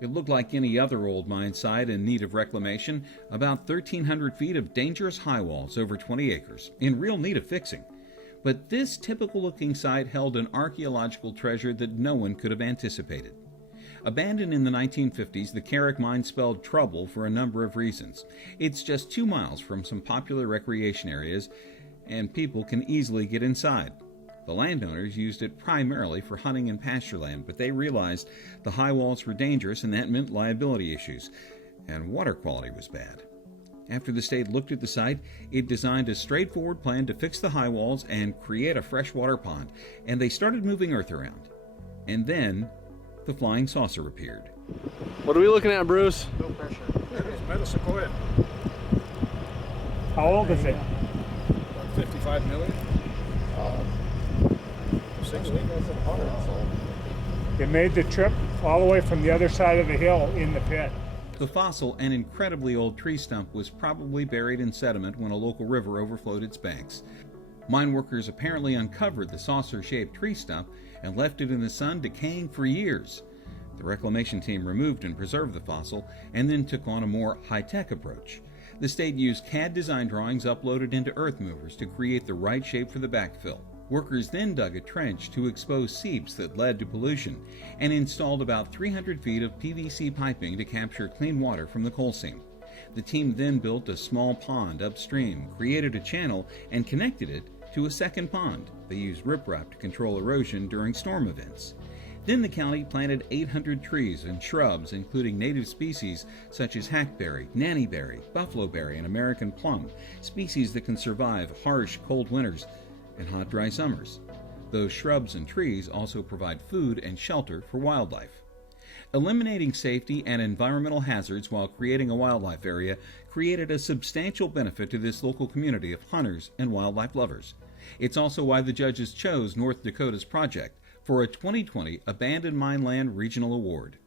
It looked like any other old mine site in need of reclamation, about 1,300 feet of dangerous high walls over 20 acres, in real need of fixing. But this typical-looking site held an archaeological treasure that no one could have anticipated. Abandoned in the 1950s, the Carrick mine spelled trouble for a number of reasons. It's just 2 miles from some popular recreation areas, and people can easily get inside. The landowners used it primarily for hunting and pasture land, but they realized the high walls were dangerous, and that meant liability issues, and water quality was bad. After the state looked at the site, it designed a straightforward plan to fix the high walls and create a freshwater pond, and they started moving earth around. And then the flying saucer appeared. What are we looking at, Bruce? No pressure. It's metal sequoia. How old is it? About 55 million. 60. It made the trip all the way from the other side of the hill in the pit. The fossil, an incredibly old tree stump, was probably buried in sediment when a local river overflowed its banks. Mine workers apparently uncovered the saucer-shaped tree stump and left it in the sun decaying for years. The reclamation team removed and preserved the fossil and then took on a more high-tech approach. The state used CAD design drawings uploaded into earth movers to create the right shape for the backfill. Workers then dug a trench to expose seeps that led to pollution and installed about 300 feet of PVC piping to capture clean water from the coal seam. The team then built a small pond upstream, created a channel, and connected it to a second pond. They used riprap to control erosion during storm events. Then the county planted 800 trees and shrubs, including native species such as hackberry, nannyberry, buffaloberry, and American plum, species that can survive harsh, cold winters and hot, dry summers. Those shrubs and trees also provide food and shelter for wildlife. Eliminating safety and environmental hazards while creating a wildlife area created a substantial benefit to this local community of hunters and wildlife lovers. It's also why the judges chose North Dakota's project for a 2020 Abandoned Mine Land Regional Award.